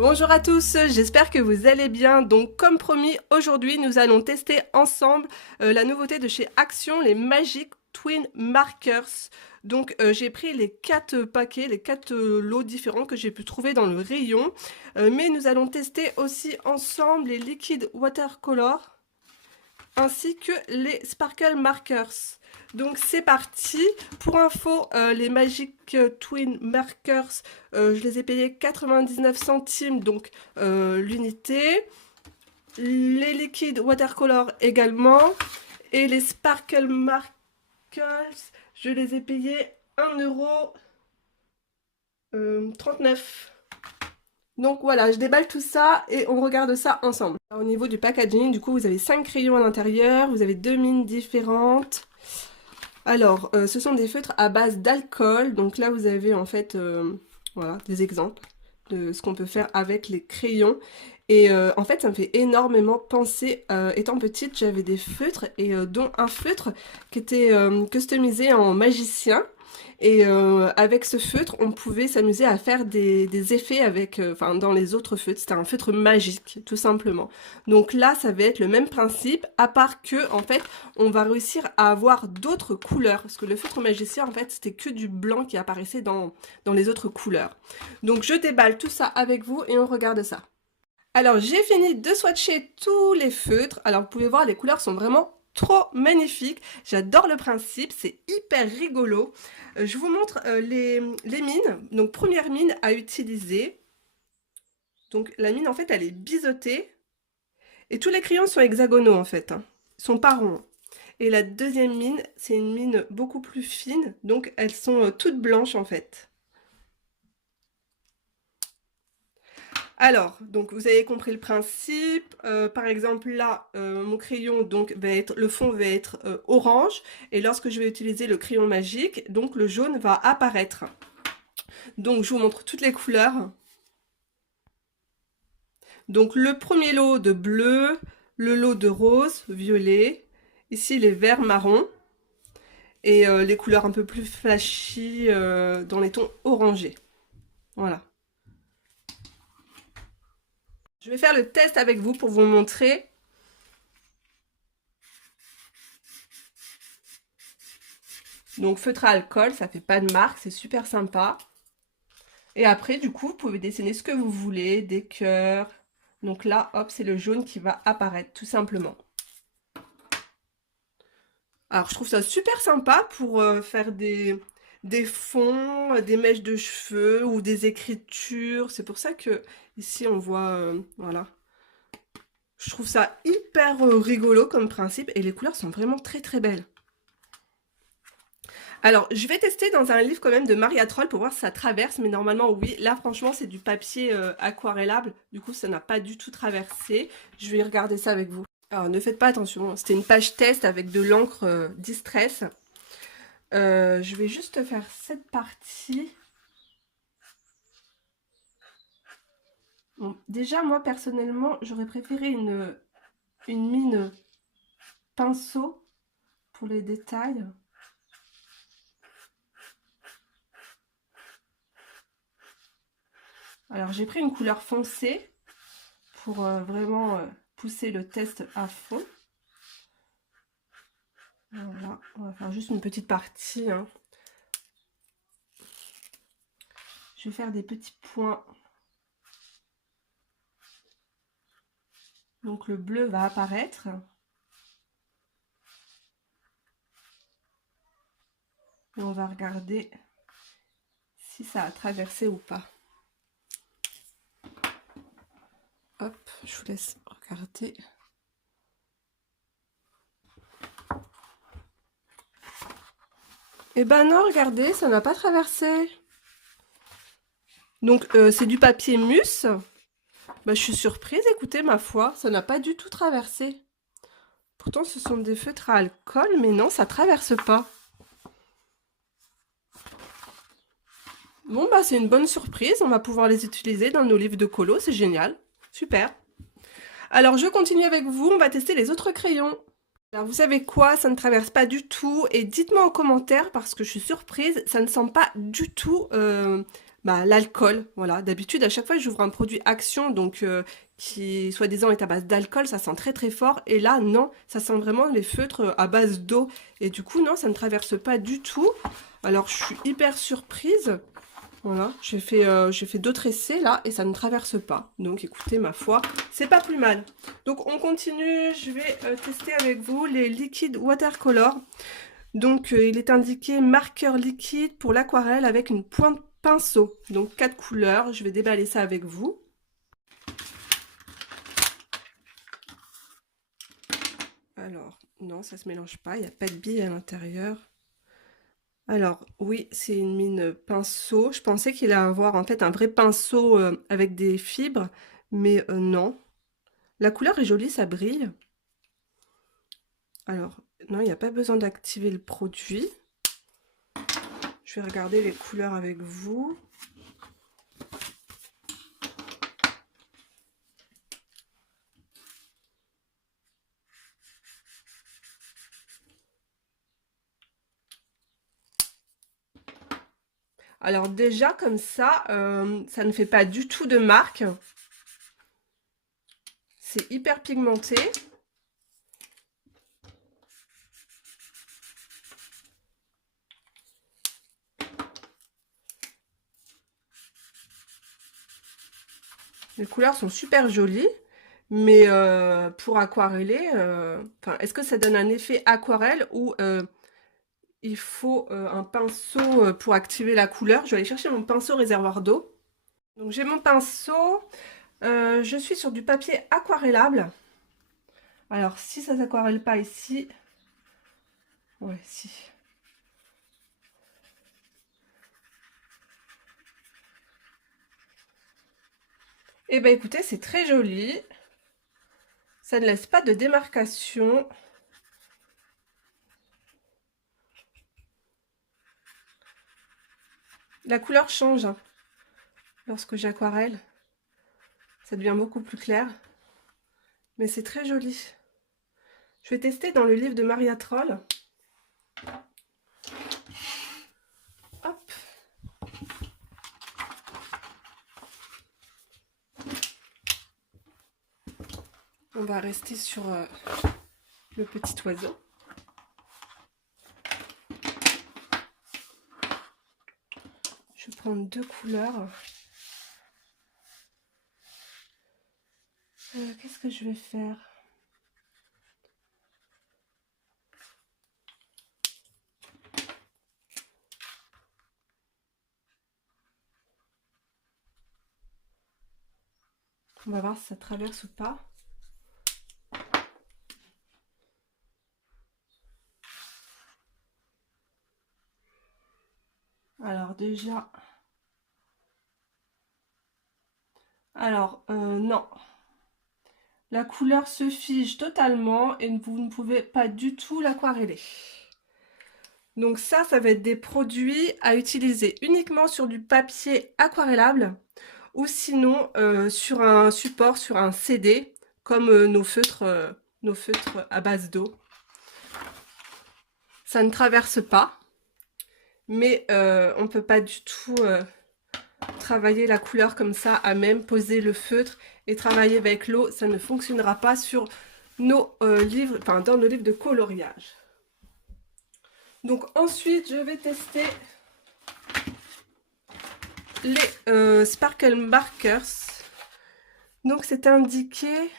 Bonjour à tous, j'espère que vous allez bien. Donc comme promis, aujourd'hui nous allons tester ensemble la nouveauté de chez Action, les Magic Twin Markers. Donc j'ai pris les 4 paquets, les 4 lots différents que j'ai pu trouver dans le rayon. Mais nous allons tester aussi ensemble les Liquid Watercolor ainsi que les Sparkle Markers. Donc c'est parti. Pour info, les Magic Twin Markers, je les ai payés 99 centimes, donc l'unité. Les Liquid Watercolor également. Et les Sparkle Markers, je les ai payés 1,39 €. Donc voilà, je déballe tout ça et on regarde ça ensemble. Alors, au niveau du packaging, du coup, vous avez 5 crayons à l'intérieur, vous avez 2 mines différentes. Alors, ce sont des feutres à base d'alcool. Donc là, vous avez en fait voilà, des exemples de ce qu'on peut faire avec les crayons. Et en fait, ça me fait énormément penser, étant petite, j'avais des feutres, et dont un feutre qui était customisé en magicien. Et avec ce feutre, on pouvait s'amuser à faire des effets avec, enfin, dans les autres feutres. C'était un feutre magique, tout simplement. Donc là, ça va être le même principe, à part que, en fait, on va réussir à avoir d'autres couleurs. Parce que le feutre magicien, en fait, c'était que du blanc qui apparaissait dans les autres couleurs. Donc je déballe tout ça avec vous et on regarde ça. Alors j'ai fini de swatcher tous les feutres. Alors vous pouvez voir, les couleurs sont vraiment trop magnifiques. J'adore le principe, c'est hyper rigolo. Je vous montre les mines. Donc première mine à utiliser. Donc la mine en fait elle est biseautée. Et tous les crayons sont hexagonaux en fait, hein. Ils sont pas ronds. Et la deuxième mine, c'est une mine beaucoup plus fine. Donc elles sont toutes blanches en fait. Alors, donc vous avez compris le principe. Par exemple, là, mon crayon donc va être, le fond va être orange, et lorsque je vais utiliser le crayon magique, donc le jaune va apparaître. Donc je vous montre toutes les couleurs. Donc le premier lot de bleu, le lot de rose, violet, ici les verts marron, et les couleurs un peu plus flashy dans les tons orangés. Voilà. Je vais faire le test avec vous pour vous montrer. Donc feutre à alcool, ça fait pas de marque, c'est super sympa. Et après, du coup, vous pouvez dessiner ce que vous voulez, des cœurs. Donc là, hop, c'est le jaune qui va apparaître, tout simplement. Alors, je trouve ça super sympa pour faire des fonds, des mèches de cheveux ou des écritures. C'est pour ça que ici, on voit, voilà. Je trouve ça hyper rigolo comme principe et les couleurs sont vraiment très très belles. Alors, je vais tester dans un livre quand même de Maria Troll pour voir si ça traverse, mais normalement oui. Là, franchement, c'est du papier aquarellable, du coup, ça n'a pas du tout traversé. Je vais regarder ça avec vous. Alors, ne faites pas attention, c'était une page test avec de l'encre Distress. Je vais juste faire cette partie. Bon, déjà, moi, personnellement, j'aurais préféré une mine pinceau pour les détails. Alors j'ai pris une couleur foncée pour vraiment pousser le test à fond. Voilà, on va faire juste une petite partie, hein. Je vais faire des petits points. Donc le bleu va apparaître. Et on va regarder si ça a traversé ou pas. Hop, je vous laisse regarder. Et ben non, regardez, ça n'a pas traversé. Donc c'est du papier mousse. Bah, je suis surprise, écoutez, ma foi, ça n'a pas du tout traversé. Pourtant, ce sont des feutres à alcool, mais non, ça traverse pas. Bon, bah c'est une bonne surprise, on va pouvoir les utiliser dans nos livres de colo, c'est génial. Super. Alors, je continue avec vous, on va tester les autres crayons. Alors, vous savez quoi, ça ne traverse pas du tout, et dites-moi en commentaire, parce que je suis surprise, ça ne sent pas du tout l'alcool. Voilà, d'habitude, à chaque fois, j'ouvre un produit Action, donc qui soi-disant est à base d'alcool, ça sent très très fort. Et là, non, ça sent vraiment les feutres à base d'eau. Et du coup, non, ça ne traverse pas du tout. Alors, je suis hyper surprise. Voilà, j'ai fait d'autres essais là et ça ne traverse pas. Donc écoutez, ma foi, c'est pas plus mal. Donc on continue, je vais tester avec vous les liquides watercolor. Donc il est indiqué marqueur liquide pour l'aquarelle avec une pointe pinceau. Donc 4 couleurs, je vais déballer ça avec vous. Alors, non, ça se mélange pas, il n'y a pas de billes à l'intérieur. Alors, oui, c'est une mine pinceau. Je pensais qu'il allait avoir en fait un vrai pinceau avec des fibres, mais non. La couleur est jolie, ça brille. Alors, non, il n'y a pas besoin d'activer le produit. Je vais regarder les couleurs avec vous. Alors déjà, comme ça ne fait pas du tout de marque. C'est hyper pigmenté. Les couleurs sont super jolies, mais pour aquareller, est-ce que ça donne un effet aquarelle ou il faut un pinceau pour activer la couleur? Je vais aller chercher mon pinceau réservoir d'eau. Donc j'ai mon pinceau, je suis sur du papier aquarellable. Alors si ça s'aquarelle pas ici, ouais si. Eh ben écoutez, c'est très joli. Ça ne laisse pas de démarcation. La couleur change hein, lorsque j'aquarelle. Ça devient beaucoup plus clair. Mais c'est très joli. Je vais tester dans le livre de Maria Troll. Hop. On va rester sur le petit oiseau. Je vais prendre 2 couleurs. Qu'est-ce que je vais faire? On va voir si ça traverse ou pas. Alors déjà... Alors, non. La couleur se fige totalement et vous ne pouvez pas du tout l'aquareller. Donc ça va être des produits à utiliser uniquement sur du papier aquarellable ou sinon sur un support, sur un CD, comme nos feutres à base d'eau. Ça ne traverse pas, mais on ne peut pas du tout travailler la couleur comme ça, à même poser le feutre et travailler avec l'eau. Ça ne fonctionnera pas sur nos livres, enfin dans nos livres de coloriage. Donc ensuite, je vais tester les Sparkle Markers. Donc c'est indiqué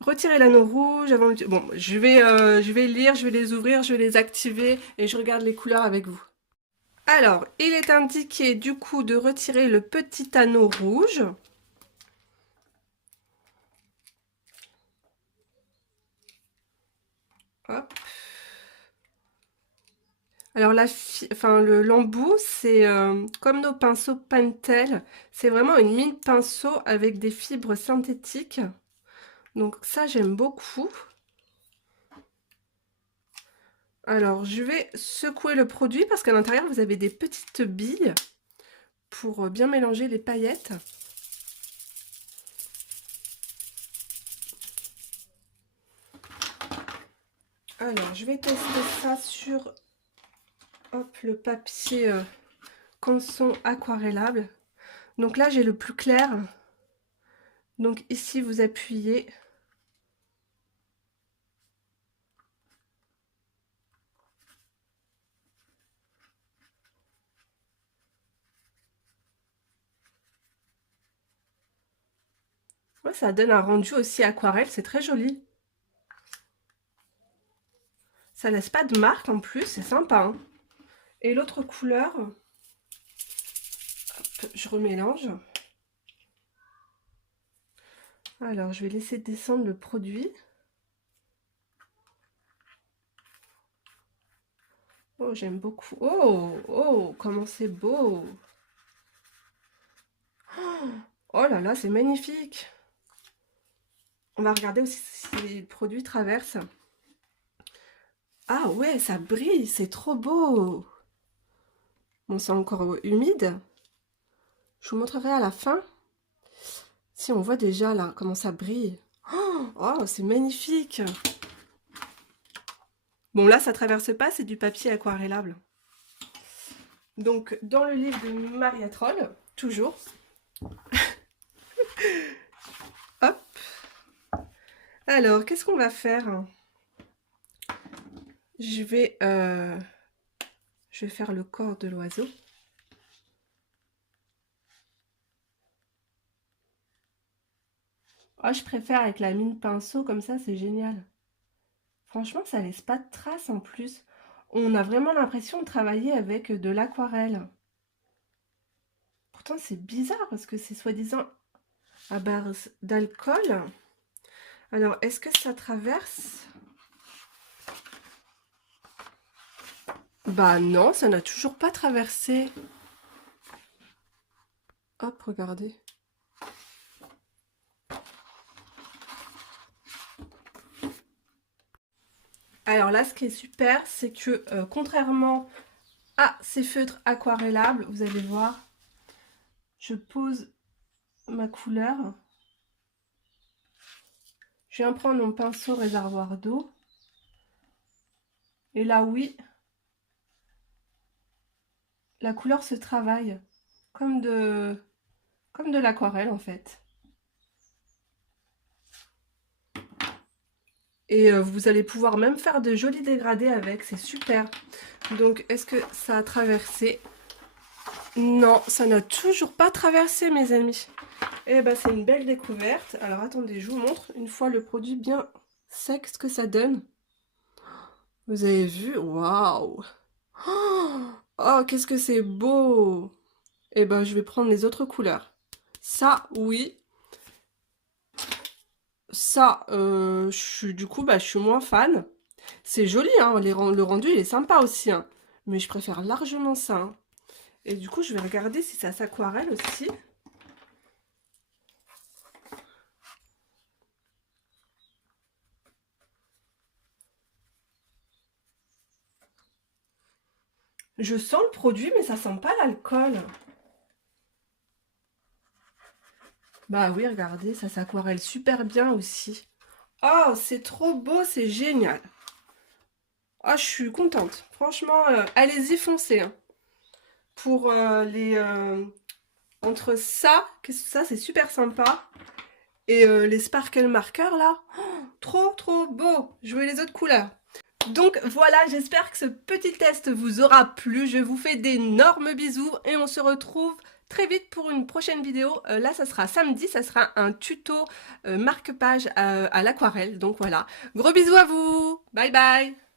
retirer l'anneau rouge avant le... Bon, je vais lire, je vais les ouvrir, je vais les activer et je regarde les couleurs avec vous. Alors, il est indiqué du coup de retirer le petit anneau rouge. Hop. Alors l'embout, c'est comme nos pinceaux Pentel, c'est vraiment une mine pinceau avec des fibres synthétiques. Donc ça, j'aime beaucoup. Alors, je vais secouer le produit parce qu'à l'intérieur, vous avez des petites billes pour bien mélanger les paillettes. Alors, je vais tester ça sur le papier canson aquarellable. Donc là, j'ai le plus clair. Donc ici, vous appuyez. Ouais, ça donne un rendu aussi aquarelle, c'est très joli. Ça laisse pas de marque en plus, c'est sympa. Hein. Et l'autre couleur, hop, je remélange. Alors, je vais laisser descendre le produit. Oh, j'aime beaucoup. Oh, oh, comment c'est beau. Oh là là, c'est magnifique. On va regarder aussi si les produits traversent. Ah ouais, ça brille, c'est trop beau. Bon, c'est encore humide. Je vous montrerai à la fin. Si on voit déjà là comment ça brille. Oh, c'est magnifique. Bon, là, ça traverse pas, c'est du papier aquarellable. Donc, dans le livre de Maria Troll, toujours. Hop. Alors, qu'est-ce qu'on va faire? Je vais faire le corps de l'oiseau. Oh, je préfère avec la mine pinceau, comme ça, c'est génial. Franchement, ça laisse pas de traces en plus. On a vraiment l'impression de travailler avec de l'aquarelle. Pourtant, c'est bizarre parce que c'est soi-disant à base d'alcool. Alors, est-ce que ça traverse? Bah non, ça n'a toujours pas traversé. Hop, regardez. Alors là, ce qui est super, c'est que contrairement à ces feutres aquarellables, vous allez voir, je pose ma couleur. Je viens prendre mon pinceau réservoir d'eau. Et là, oui, la couleur se travaille comme de l'aquarelle en fait. Et vous allez pouvoir même faire de jolis dégradés avec, c'est super. Donc, est-ce que ça a traversé? Non, ça n'a toujours pas traversé, mes amis. Eh ben, c'est une belle découverte. Alors, attendez, je vous montre une fois le produit bien sec, ce que ça donne. Vous avez vu? Waouh! Oh, qu'est-ce que c'est beau! Eh ben, je vais prendre les autres couleurs. Ça, oui. Ça, du coup, bah, je suis moins fan. C'est joli, hein, le rendu, il est sympa aussi. Hein, mais je préfère largement ça. Hein. Et du coup, je vais regarder si ça s'aquarelle aussi. Je sens le produit, mais ça sent pas l'alcool. Bah oui, regardez, ça s'aquarelle super bien aussi. Oh, c'est trop beau, c'est génial. Ah, je suis contente. Franchement, allez-y, foncez. Hein. Pour entre ça, qu'est-ce que ça, c'est super sympa. Et les sparkle markers là, oh, trop trop beau. Jouez les autres couleurs. Donc voilà, j'espère que ce petit test vous aura plu. Je vous fais d'énormes bisous et on se retrouve très vite pour une prochaine vidéo. Là, ça sera samedi, ça sera un tuto marque-page à l'aquarelle. Donc voilà, gros bisous à vous. Bye bye.